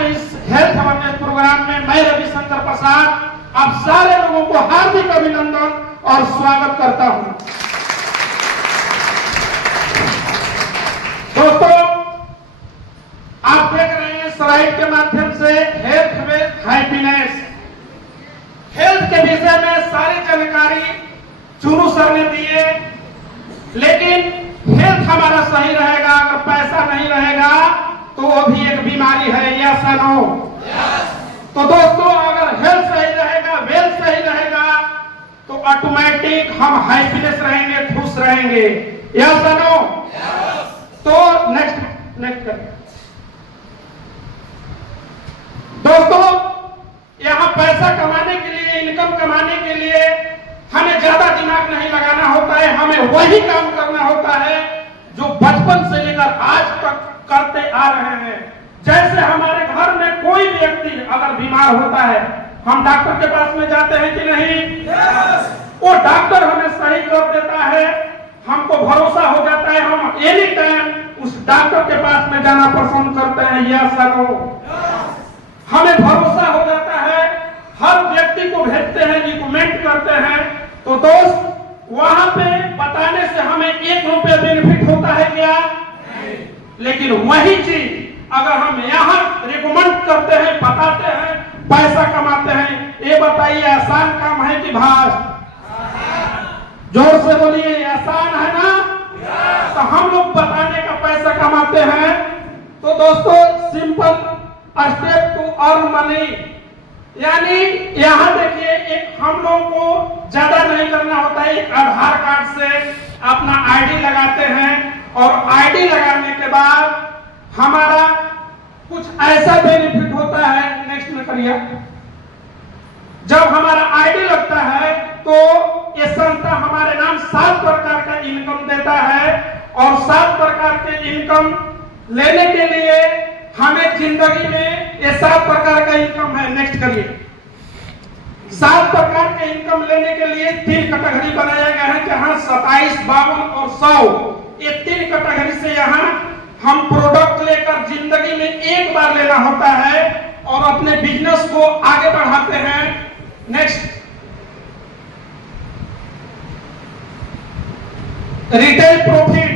के इस health awareness programme में मैं रविशंकर प्रसाद आप सारे लोगों को हार्दिक अभिनंदन और स्वागत करता हूं। दोस्तों, आप देख रहे हैं स्लाइड के माध्यम से हेल्थ विद हैप्पीनेस। हेल्थ के विषय में सारी जानकारी चुनू सर ने दी है, लेकिन हेल्थ हमारा सही रहेगा, अगर पैसा नहीं रहेगा तो वो भी एक बीमारी है। यस या नो? तो दोस्तों, अगर हेल्थ सही रहेगा, वेल्थ सही रहेगा, तो ऑटोमेटिक हम हैप्पीनेस रहेंगे, खुश रहेंगे। यस या नो? तो नेक्स्ट दोस्तों, यहाँ पैसा कमाने के लिए, इनकम कमाने के लिए हमें ज्यादा दिमाग नहीं लगाना होता है। हमें वही काम करना होता है जो बचपन से लेकर आज तक करते आ रहे हैं। जैसे हमारे घर में कोई व्यक्ति अगर बीमार होता है, हम डॉक्टर के पास में जाते हैं कि नहीं? वो डॉक्टर हमें सही कर देता है, हमको भरोसा हो जाता है, हम एनी टाइम उस डॉक्टर के पास में जाना पसंद करते हैं। यस या नो? हमें भरोसा हो जाता है, हर व्यक्ति को भेजते हैं, रिकमेंड करते हैं। तो दोस्त, वहां पे बताने से हमें 1 रुपया बेनिफिट होता है क्या? लेकिन वही चीज अगर हम यहाँ रिकमेंड करते हैं, बताते हैं, पैसा कमाते हैं, ये बताइए आसान काम है कि भार? जोर से बोलिए, आसान है ना? तो हम लोग बताने का पैसा कमाते हैं। तो दोस्तों, simple step to earn money, यानी यहाँ देखिए, एक हम लोगों को ज्यादा नहीं करना होता है। एक आधार कार्ड से अपना आईडी लगाते हैं और आईडी लगाने के बाद हमारा कुछ ऐसा बेनिफिट होता है। नेक्स्ट में करिए। जब हमारा आईडी लगता है तो ये संस्था हमारे नाम 7 प्रकार का इनकम देता है, और 7 प्रकार के इनकम लेने के लिए हमें जिंदगी में ये 7 प्रकार का इनकम है। नेक्स्ट करिए। 7 प्रकार के इनकम लेने के लिए 3 कैटेगरी बनाया गया है, जहां 27, 52 और 100, ये 3 कैटेगरी से यहाँ हम प्रोडक्ट लेकर जिंदगी में एक बार लेना होता है और अपने बिजनेस को आगे बढ़ाते हैं। Next, retail profit.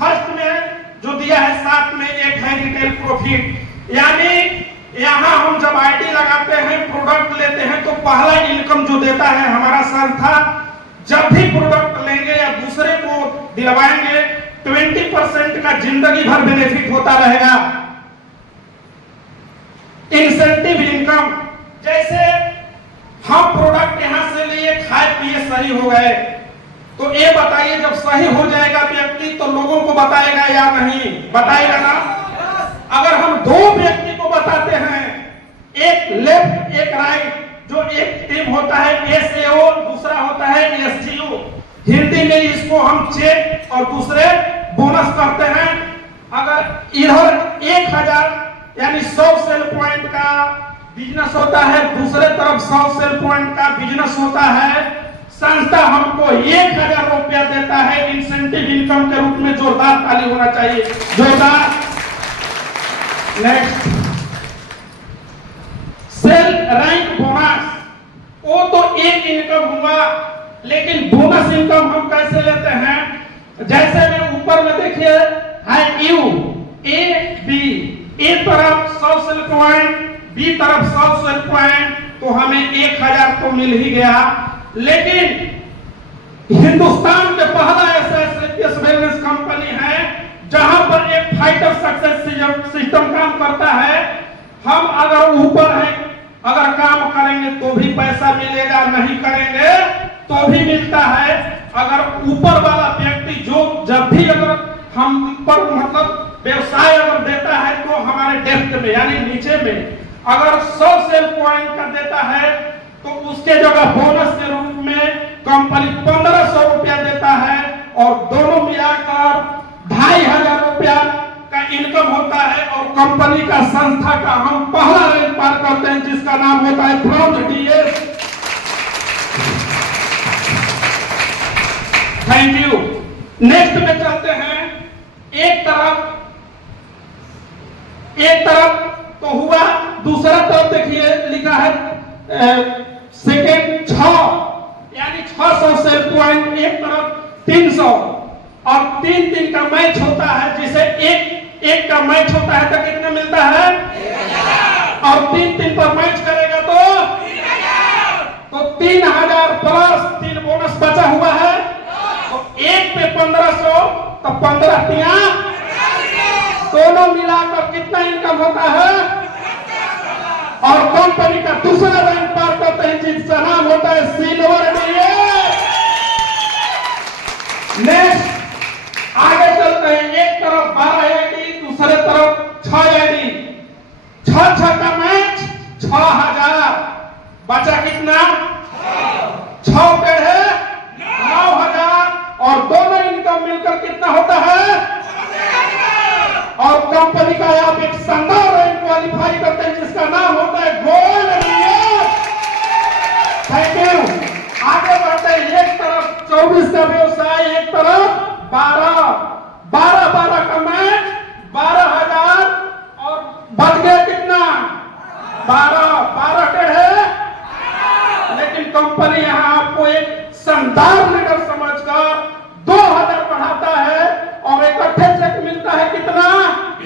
फर्स्ट में जो दिया है 7 में एक है रिटेल प्रॉफिट, यानी यहाँ हम जब आईडी लगाते हैं, प्रोडक्ट लेते हैं, तो पहला इनकम जो देता है हमारा संस्था, जब भी प्रोडक्ट लेंगे या दूसरे को दिलवाएंगे, 20% का जिंदगी भर बेनिफिट होता रहेगा। इंसेंटिव इनकम, जैसे हम प्रोडक्ट यहाँ से लिए, खाए पिए, सही हो गए, तो ये बताइए, जब सही हो जाएगा व्यक्ति तो लोगों को बताएगा या नहीं? बताएगा ना? अगर हम 2 व्यक्ति को बताते हैं, एक लेफ्ट एक राइट, जो एक टीम होता है एसएओ, दूसरा होता है एसजीओ, हिंदी में इसको हम चेक और दूसरे बोनस करते हैं। अगर इधर 1000 यानी 100 सेल पॉइंट का बिजनेस होता है, दूसरे तरफ 100 सेल पॉइंट का बिजनेस होता है, संस्था हमको 1000 रुपया देता है इंसेंटिव इनकम के रूप में। जोरदार ताली होना चाहिए, जोरदार। नेक्स्ट, सेल रैंक बोनस, वो तो एक इनकम हुआ, लेकिन बोनस इनकम हम कैसे लेते हैं? जैसे में ऊपर में देखिए है यू ए बी, ए तरफ 100 सेल पॉइंट, बी तरफ 100 सेल पॉइंट, तो हमें 1000 तो मिल ही गया। लेकिन हिंदुस्तान के पहला ऐसा वेलनेस कंपनी है जहां पर एक फाइटर सक्सेस सिस्टम काम करता है। हम अगर ऊपर हैं, अगर काम करेंगे तो भी पैसा मिलेगा, नहीं करेंगे तो भी मिलता है। अगर ऊपर वाला व्यक्ति जो जब भी अगर हम पर मतलब व्यवसाय अगर देता है, तो हमारे डेप्थ में यानी नीचे में अगर 100 सेल पॉइंट का देता है, तो उसके जगह बोनस के रूप में कंपनी 1500 रुपया देता है, और दोनों मिलाकर 2500 रुपया का इनकम होता है। और कंपनी का, संस्था का हम पहला रैंक पार करते हैं, जिसका नाम होता है bronze DS. Thank you. Next में चलते हैं। एक तरफ तो हुआ दूसरा तरफ देखिए लिखा है सेकेंड 6 यानी 600 सेल पॉइंट, एक तरफ 300 और 3-3 का मैच होता है, जिसे एक का मैच होता है तो कितना मिलता है, और 3-3 पर मैच करेगा तो 3000 प्लस 3 बोनस बचा हुआ है, तो एक पे 1500 तो 15 तिया दोनों मिलाकर कितना इनकम होता है। और कंपनी का दूसरा रैंक पार करते हैं जिसका नाम होता है सिल्वर मेडल। नेक्स्ट आगे चलते हैं, एक तरफ 12 आईडी, दूसरे तरफ 6 आईडी, 6 का मैच 6000, बचा कितना 6 पे है 9000, और दोनों इनकम मिलकर कितना होता है। और कंपनी का आप एक शानदार रैंक क्वालिफाई करते हैं जिसका नाम होता है गोल्ड मेडल। Thank you. आगे बढ़ते हैं, एक तरफ 24 का व्यवसाय, एक तरफ 12 का मैच 12000, और बच गया कितना 12 के है, लेकिन कंपनी यहां आपको एक शानदार लीडर समझकर 2000 बढ़ाता है, और इकट्ठे चेक मिलता है कितना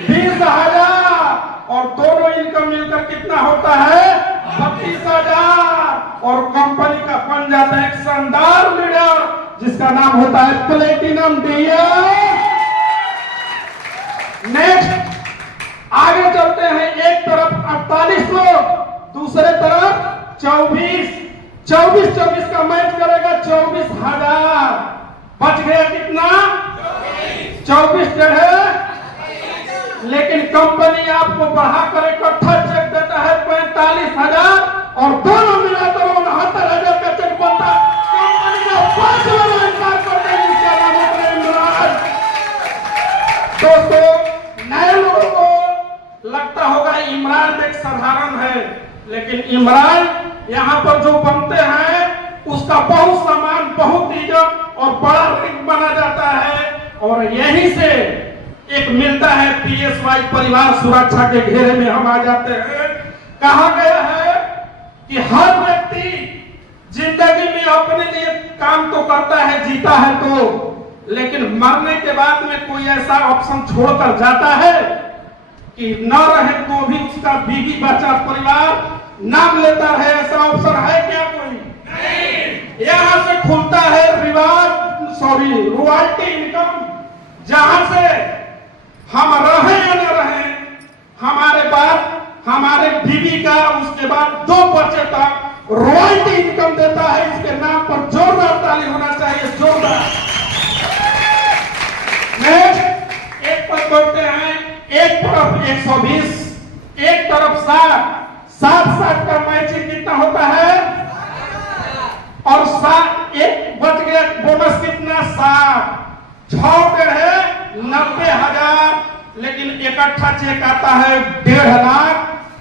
20000, और दोनों इनकम मिलकर कितना होता है 32000, और कंपनी का बन जाता है एक शानदार लीडर जिसका नाम होता है प्लेटिनम डीएल। नेक्स्ट आगे चलते हैं, एक तरफ 48 लोग, दूसरे तरफ 24 का मैच करेगा 24000, बच गया कितना 24 है, लेकिन कंपनी आपको बढ़ाकर इकट्ठा चेक देता है 45000, और दोनों मिलाकर 69,000 का चेक बनता है। कंपनी का 5वां रैंक पार करते हैं जिसका नाम होता है इमरान। दोस्तों, नए लोगों को लगता होगा इमरान एक साधारण है, लेकिन इमरान यहाँ पर जो बनते हैं उसका बहुत सम्मान, बहुत इज्जत और बड़ा रैंक बना जाता है, और यहीं से एक मिलता है PSY परिवार सुरक्षा के घेरे में हम आ जाते हैं। कहा गया है कि हर व्यक्ति जिंदगी में अपने लिए काम तो करता है, जीता है तो, लेकिन मरने के बाद में कोई ऐसा ऑप्शन छोड़कर जाता है कि न रहे तो भी उसका बीवी बच्चा परिवार नाम लेता रहे, ऐसा अवसर है क्या कोई? नहीं। यहां से खुलता है रॉयल्टी इनकम, जहां से हम रहे या न रहे, हमारे बाद हमारे बीवी का उसके बाद 2 बच्चे तक रॉयल्टी इनकम देता है। इसके नाम पर जोरदार ताली होना चाहिए, जोरदार। नेक्स्ट एक पर बोलते हैं, एक तरफ 120, एक तरफ 60 का मैचिंग कितना होता है, और 7 एक बच गया बोनस कितना 6 पे है 90,000, लेकिन इकट्ठा चेक आता है 1.5 लाख,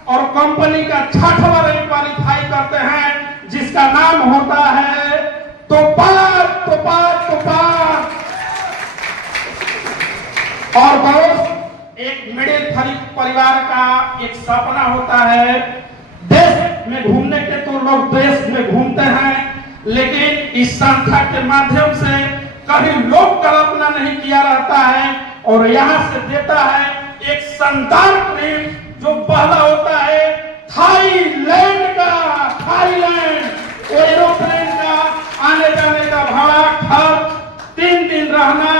और कंपनी का 6वां रैंक क्वालिफाई करते हैं जिसका नाम होता है तोपार। और दोस्त, एक मिडिल परिवार का एक सपना होता है, देश में घूमने के तो लोग देश में घूमते हैं, लेकिन इस संस्था के माध्यम से कभी लोग कल्पना नहीं किया रहता है, और यहाँ से देता है एक शानदार ट्रिप जो पहला होता है थाईलैंड, एरोप्लेन का आने जाने का भाड़ा, खर्च, 3 दिन रहना,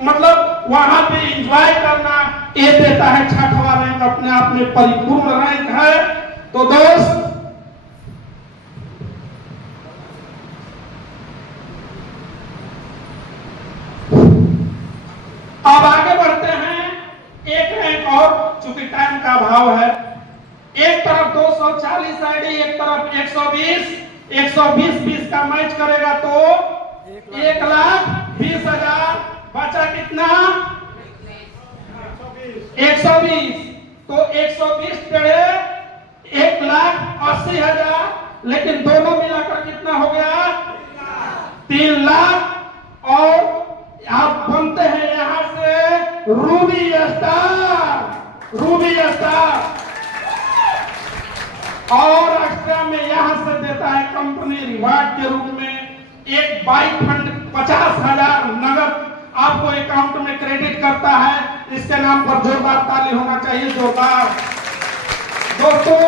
मतलब वहां पे एंजॉय करना, ये देता है 6वां रैंक, अपने आप में परिपूर्ण रैंक है। तो दोस्त, अब आगे बढ़ते हैं, एक रैंक और, चूंकि टाइम का अभाव है। एक तरफ 240 आईडी, एक तरफ 120 का मैच करेगा तो 1,20,000, बचा कितना 120, तो 120 टेढ़े 1,80,000, लेकिन दोनों मिलाकर कितना हो गया 3 लाख, और आप बनते हैं यहां से रूबी स्टार। और एक्स्ट्रा में यहां से देता है कंपनी रिवार्ड के रूप में एक बाइक फंड 50,000 नगद आपको अकाउंट में क्रेडिट करता है। इसके नाम पर जोरदार ताली होना चाहिए, जोरदार। दोस्तों